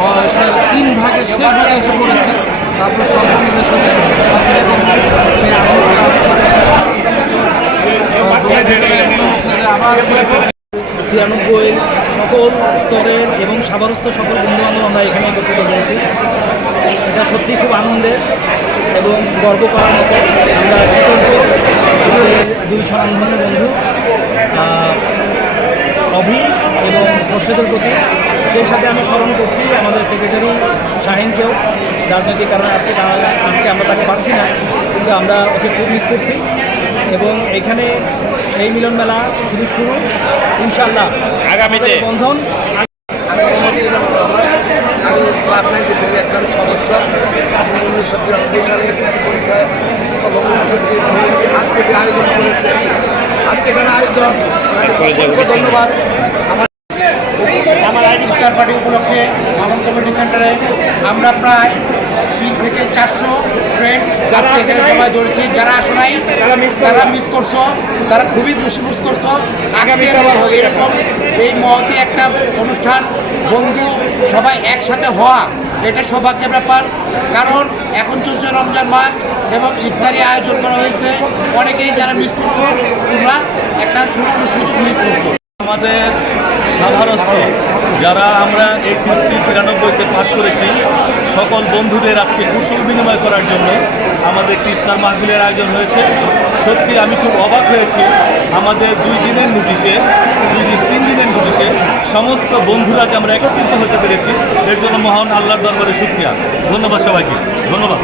বয়সের 3 ভাগের শেষ ভাগে এসে পড়েছি। তারপর সন্তানদের সাথে সেই আনন্দটা মনে হচ্ছে যে আবার 93 সকল স্তরের এবং সাভারস্থ সকল বন্ধুবান্ধব আমরা এখানে একত্রিত হয়েছি। এটা সত্যি খুব আনন্দের এবং গর্ব করার মতো। আমরা কৃতজ্ঞ আমাদের 2 স্বনামধন্য বন্ধু অভি এবং খোরশেদের প্রতি। সেই সাথে আমি স্মরণ করছি আমাদের সেক্রেটারি শাহিনকেও, রাজনৈতিক কারণে আজকে আমরা তাকে পাচ্ছি না, কিন্তু আমরা ওকে খুব মিস করছি। এবং এখানে এই মিলন মেলা শুধু শুরু, ইনশাআল্লাহ আগামীতে বন্ধন। আমি ক্লাব 93 একজন সদস্য। 1993 সালে এসএসসি পরীক্ষায় আজকে যে আয়োজন করেছে, আজকে যারা আয়োজন অসংখ্য ধন্যবাদ। আমার ইফতার পার্টি উপলক্ষে মামুন কমিউনিটি সেন্টারে আমরা প্রায় 3 থেকে 400 ফ্রেন্ড যারা এখানে জমা ধরেছি। যারা আসো নাই তারা মিস করছো, তারা খুবই বেশি মিস করছো। আগামী এরকম এই মহতি একটা অনুষ্ঠান, বন্ধু সবাই একসাথে হওয়া, এটা সৌভাগ্যের ব্যাপার। কারণ এখন চলছে রমজান মাস এবং ইফতারি আয়োজন করা হয়েছে। অনেকেই যারা মিস করছো, তোমরা একটা সুবর্ণ সুযোগ মিস করছো। আমাদের সাভারস্থ যারা আমরা এইচএসসি 93-তে পাশ করেছি সকল বন্ধুদের আজকে কুশল বিনিময় করার জন্য আমাদের একটি ইফতার মাহফিলের আয়োজন হয়েছে। সত্যি আমি খুব অবাক হয়েছি, আমাদের 2 দিনের নোটিশে 3 দিনের নোটিশে সমস্ত বন্ধুরা যে আমরা একত্রিত হতে পেরেছি, এর জন্য মহান আল্লাহর দরবারে শুকরিয়া। ধন্যবাদ সবাইকে, ধন্যবাদ।